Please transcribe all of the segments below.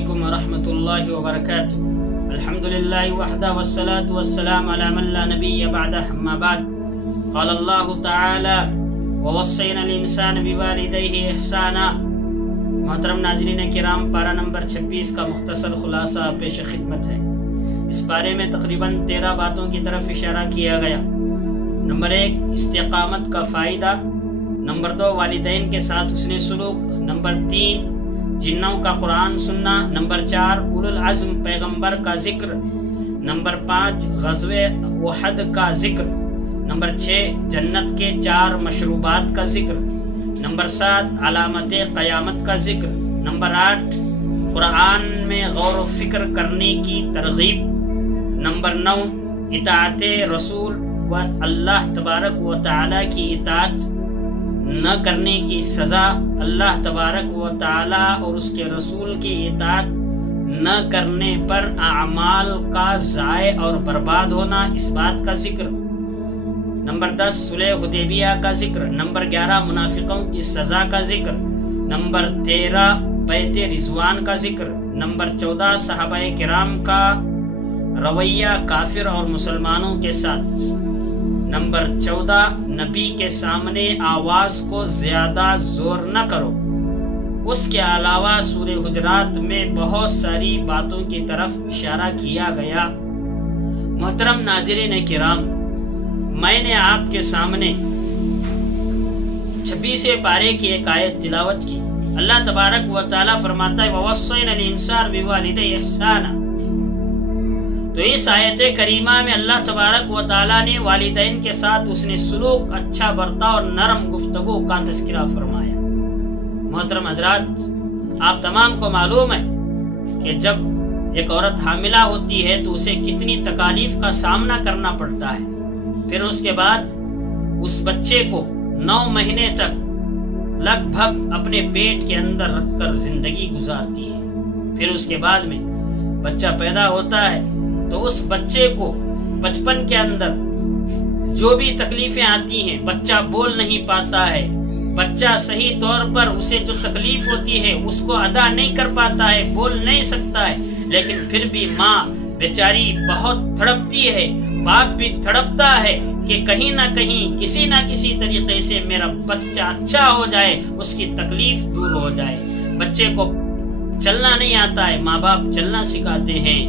علیکم ورحمۃ اللہ وبرکاتہ۔ الحمدللہ وحدہ والصلاة والسلام علی من لا نبی بعدہ، اما بعد، قال اللہ تعالی ووصینا الانسان بوالدیہ احسانا۔ محترم ناظرین کرام، پارہ نمبر 26 کا مختصر خلاصہ پیش خدمت ہے۔ اس پارے میں تقریباً 13 باتوں کی طرف اشارہ کیا گیا۔ نمبر 1 استقامت کا فائدہ، نمبر 2 والدین کے ساتھ حسن سلوک، نمبر 3 جنوں کا قرآن سننا، نمبر 4 اولو العزم پیغمبر کا ذکر، نمبر 5 غزوہ احد کا ذکر، نمبر 6 جنت کے 4 مشروبات کا ذکر، نمبر 7 علامت قیامت کا ذکر، نمبر 8 قرآن میں غور و فکر کرنے کی ترغیب، نمبر 9 اطاعت رسول و اللہ تبارک و تعالی کی اطاعت نہ کرنے کی سزا، اللہ تبارک و تعالی اور اس کے رسول کی اطاعت نہ کرنے پر اعمال کا ضائع اور برباد ہونا، اس بات کا ذکر، نمبر 10 صلح حدیبیہ کا ذکر، نمبر 11 منافقوں کی سزا کا ذکر، نمبر 13 بیعت رضوان کا ذکر، نمبر 14 صحابہ کرام کا رویہ کافر اور مسلمانوں کے ساتھ، نمبر 14 نبی کے سامنے آواز کو زیادہ زور نہ کرو۔ اس کے علاوہ سورہ حجرات میں بہت ساری باتوں کی طرف اشارہ کیا گیا۔ محترم ناظرین کرام، میں نے آپ کے سامنے 26 پارے کی ایک آیت تلاوت کی۔ اللہ تبارک و تعالی فرماتا ہے وَوَصَّيْنَا الْإِنسَانَ بِوَالِدَيْهِ إِحْسَانًا۔ تو اس آیت کریمہ میں اللہ تبارک و تعالی نے والدین کے ساتھ حسن سلوک، اچھا برتاؤ اور نرم گفتگو کا تذکرہ فرمایا۔ محترم حضرات، آپ تمام کو معلوم ہے کہ جب ایک عورت حاملہ ہوتی ہے تو اسے کتنی تکالیف کا سامنا کرنا پڑتا ہے، پھر اس کے بعد اس بچے کو 9 مہینے تک لگ بھگ اپنے پیٹ کے اندر رکھ کر زندگی گزارتی ہے۔ پھر اس کے بعد میں بچہ پیدا ہوتا ہے تو اس بچے کو بچپن کے اندر جو بھی تکلیفیں آتی ہیں، بچہ بول نہیں پاتا ہے، بچہ صحیح طور پر اسے جو تکلیف ہوتی ہے اس کو ادا نہیں کر پاتا ہے، بول نہیں سکتا ہے، لیکن پھر بھی ماں بیچاری بہت تڑپتی ہے، باپ بھی تڑپتا ہے کہ کہیں نہ کہیں کسی نہ کسی طریقے سے میرا بچہ اچھا ہو جائے، اس کی تکلیف دور ہو جائے۔ بچے کو چلنا نہیں آتا ہے، ماں باپ چلنا سکھاتے ہیں۔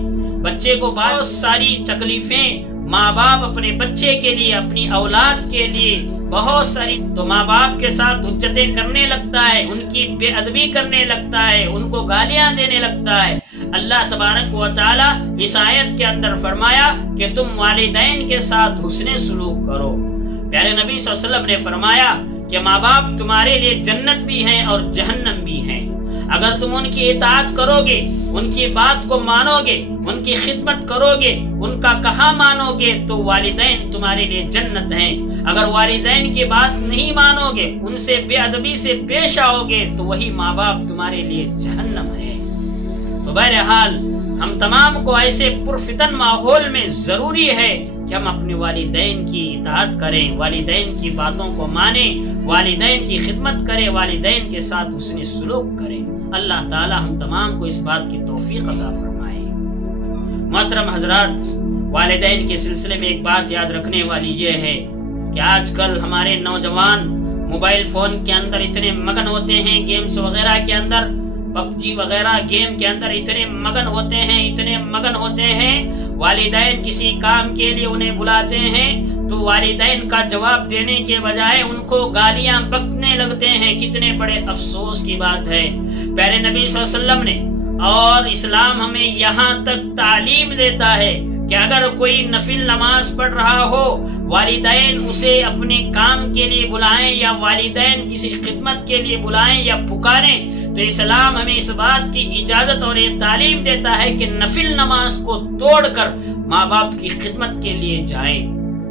بچے کو بہت ساری تکلیفیں ماں باپ اپنے بچے کے لیے، اپنی اولاد کے لیے بہت ساری، تو ماں باپ کے ساتھ حجتیں کرنے لگتا ہے، ان کی بے ادبی کرنے لگتا ہے، ان کو گالیاں دینے لگتا ہے۔ اللہ تبارک و تعالی اس آیت کے اندر فرمایا کہ تم والدین کے ساتھ حسن سلوک کرو۔ پیارے نبی صلی اللہ علیہ وسلم نے فرمایا کہ ماں باپ تمہارے لیے جنت بھی ہیں اور جہنم بھی ہیں۔ اگر تم ان کی اطاعت کرو گے، ان کی بات کو مانو گے، ان کی خدمت کرو گے، ان کا کہا مانو گے تو والدین تمہارے لیے جنت ہیں۔ اگر والدین کی بات نہیں مانو گے، ان سے بے ادبی سے پیش آؤ گے تو وہی ماں باپ تمہارے لیے جہنم ہے۔ تو بہرحال ہم تمام کو ایسے پرفتن ماحول میں ضروری ہے کہ ہم اپنے والدین کی اطاعت کریں، والدین کی باتوں کو مانیں، والدین کی خدمت کریں، والدین کے ساتھ حسن سلوک کریں۔ اللہ تعالی ہم تمام کو اس بات کی توفیق عطا فرمائے۔ محترم حضرات، والدین کے سلسلے میں ایک بات یاد رکھنے والی یہ ہے کہ آج کل ہمارے نوجوان موبائل فون کے اندر اتنے مگن ہوتے ہیں، گیمز وغیرہ کے اندر، PUBG وغیرہ گیم کے اندر اتنے مگن ہوتے ہیں، والدین کسی کام کے لیے انہیں بلاتے ہیں تو والدین کا جواب دینے کے بجائے ان کو گالیاں بکنے لگتے ہیں۔ کتنے بڑے افسوس کی بات ہے۔ پیارے نبی صلی اللہ علیہ وسلم نے اور اسلام ہمیں یہاں تک تعلیم دیتا ہے کہ اگر کوئی نفل نماز پڑھ رہا ہو، والدین اسے اپنے کام کے لیے بلائیں یا والدین کسی خدمت کے لیے بلائیں یا پکاریں، تو اسلام ہمیں اس بات کی اجازت اور یہ تعلیم دیتا ہے کہ نفل نماز کو توڑ کر ماں باپ کی خدمت کے لیے جائیں۔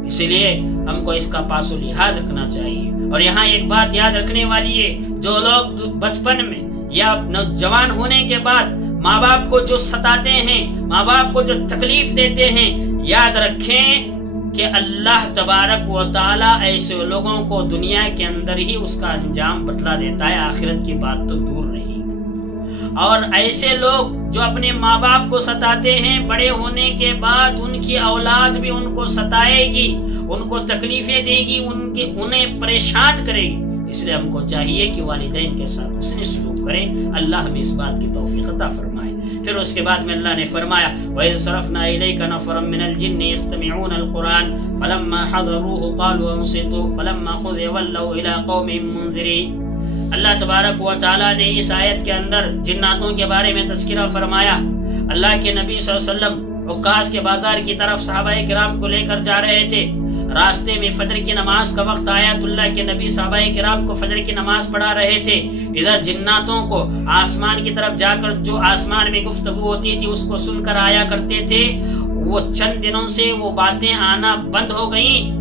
اس لیے ہم کو اس کا پاس و لحاظ رکھنا چاہیے۔ اور یہاں ایک بات یاد رکھنے والی ہے، جو لوگ بچپن میں یا نوجوان ہونے کے بعد ماں باپ کو جو ستاتے ہیں، ماں باپ کو جو تکلیف دیتے ہیں، یاد رکھیں کہ اللہ تبارک و تعالی ایسے لوگوں کو دنیا کے اندر ہی اس کا انجام بتلا دیتا ہے، آخرت کی بات تو دور رہی۔ اور ایسے لوگ جو اپنے ماں باپ کو ستاتے ہیں، بڑے ہونے کے بعد ان کی اولاد بھی ان کو ستائے گی، ان کو تکلیفیں دے گی، انہیں پریشان کرے گی۔ اس لیے ہم کو چاہیے کہ والدین کے ساتھ حسن سلوک کریں۔ اللہ ہمیں اس بات کی توفیق عطا فرمائے۔ پھر اس کے بعد میں اللہ نے فرمایا وَإِذْ صَرَفْنَا إِلَيْكَ نَفَرًا مِنَ الْجِنِّ يَسْتَمِعُونَ الْقُرْآنَ فَلَمَّا حَضَرُوهُ قَالُوا أَنصِتُوا فَلَمَّا قُضِيَ وَلَّوْا إِلَىٰ قَوْمِهِم مُنذِرِينَ۔ اللہ تبارک و تعالیٰ نے اس آیت کے اندر جناتوں کے بارے میں تذکرہ فرمایا۔ اللہ کے نبی صلی اللہ علیہ وسلم عکاظ کے بازار کی طرف صحابہ کرام کو لے کر جا رہے تھے۔ راستے میں فجر کی نماز کا وقت آیا تو اللہ کے نبی صحابہ کرام کو فجر کی نماز پڑھا رہے تھے۔ ادھر جناتوں کو آسمان کی طرف جا کر جو آسمان میں گفتگو ہوتی تھی اس کو سن کر آیا کرتے تھے۔ وہ چند دنوں سے وہ باتیں آنا بند ہو گئیں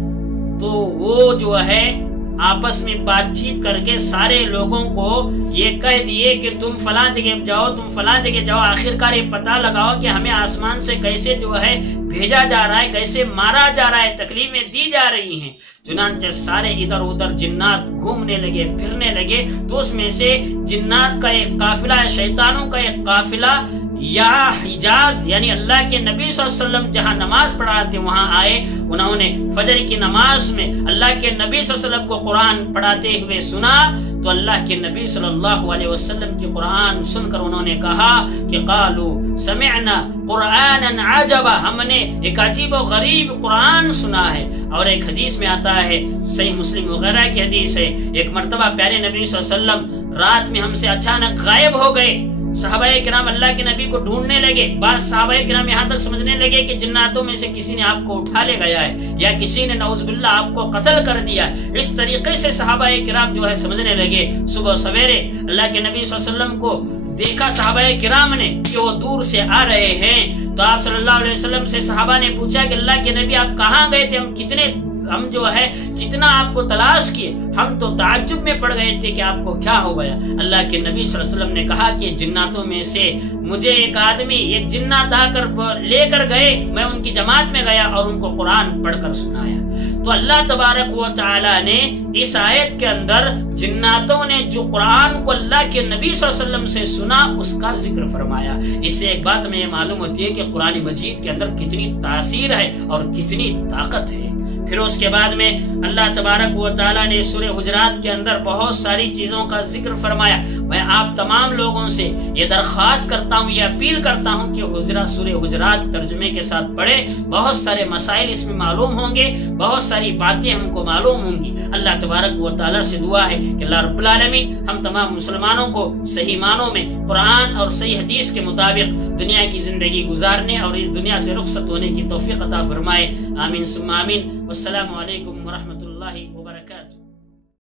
تو وہ جو ہے آپس میں بات چیت کر کے سارے لوگوں کو یہ کہہ دیے کہ تم فلاں جگہ جاؤ، تم فلاں جگہ جاؤ، آخرکار یہ پتہ لگاؤ کہ ہمیں آسمان سے کیسے جو ہے بھیجا جا رہا ہے، کیسے مارا جا رہا ہے، تکلیفیں دی جا رہی ہیں۔ چنانچہ سارے ادھر ادھر جنات گھومنے لگے، پھرنے لگے، تو اس میں سے جنات کا ایک قافلہ، شیطانوں کا ایک قافلہ یا حجاز یعنی اللہ کے نبی صلی اللہ علیہ وسلم جہاں نماز پڑھاتے وہاں آئے۔ انہوں نے فجر کی نماز میں اللہ کے نبی صلی اللہ علیہ وسلم کو قرآن پڑھاتے ہوئے سنا تو اللہ کے نبی صلی اللہ علیہ وسلم کی قرآن سن کر انہوں نے کہا کہ قالوا سمعنا قرآنا عجبا، ہم نے ایک عجیب و غریب قرآن سنا ہے۔ اور ایک حدیث میں آتا ہے، صحیح مسلم وغیرہ کی حدیث ہے، ایک مرتبہ پیارے نبی صلی اللہ علیہ وسلم رات میں ہم سے اچانک غائب ہو گئے۔ صحابہ کرام اللہ کے نبی کو ڈھونڈنے لگے۔ بعض صحابہ کرام یہاں تک سمجھنے لگے کہ جناتوں میں سے کسی نے آپ کو اٹھا لے گیا ہے یا کسی نے نعوذ باللہ آپ کو قتل کر دیا۔ اس طریقے سے صحابہ کرام جو ہے سمجھنے لگے۔ صبح سویرے اللہ کے نبی صلی اللہ علیہ وسلم کو دیکھا صحابہ کرام نے کہ وہ دور سے آ رہے ہیں تو آپ صلی اللہ علیہ وسلم سے صحابہ نے پوچھا کہ اللہ کے نبی آپ کہاں گئے تھے؟ ہم جو ہے کتنا آپ کو تلاش کیے، ہم تو تعجب میں پڑ گئے تھے کہ آپ کو کیا ہو گیا۔ اللہ کے نبی صلی اللہ علیہ وسلم نے کہا کہ جناتوں میں سے مجھے ایک جنات آ کر لے کر گئے، میں ان کی جماعت میں گیا اور ان کو قرآن پڑھ کر سنایا۔ تو اللہ تبارک و تعالی نے اس آیت کے اندر جناتوں نے جو قرآن کو اللہ کے نبی صلی اللہ علیہ وسلم سے سنا اس کا ذکر فرمایا۔ اس سے ایک بات میں یہ معلوم ہوتی ہے کہ قرآن مجید کے اندر کتنی تاثیر ہے اور کتنی طاقت ہے۔ پھر اس کے بعد میں اللہ تبارک و تعالیٰ نے سورہ حجرات کے اندر بہت ساری چیزوں کا ذکر فرمایا۔ میں آپ تمام لوگوں سے یہ درخواست کرتا ہوں، یہ اپیل کرتا ہوں کہ سورہ حجرات ترجمے کے ساتھ پڑھے۔ بہت سارے مسائل اس میں معلوم ہوں گے، بہت ساری باتیں ہم کو معلوم ہوں گی۔ اللہ تبارک و تعالیٰ سے دعا ہے کہ اللہ رب العالمین ہم تمام مسلمانوں کو صحیح معنوں میں قرآن اور صحیح حدیث کے مطابق دنیا کی زندگی گزارنے اور اس دنیا سے رخصت ہونے کی توفیق عطا فرمائے۔ آمین ثم آمین۔ والسلام علیکم ورحمۃ اللہ وبرکاتہ۔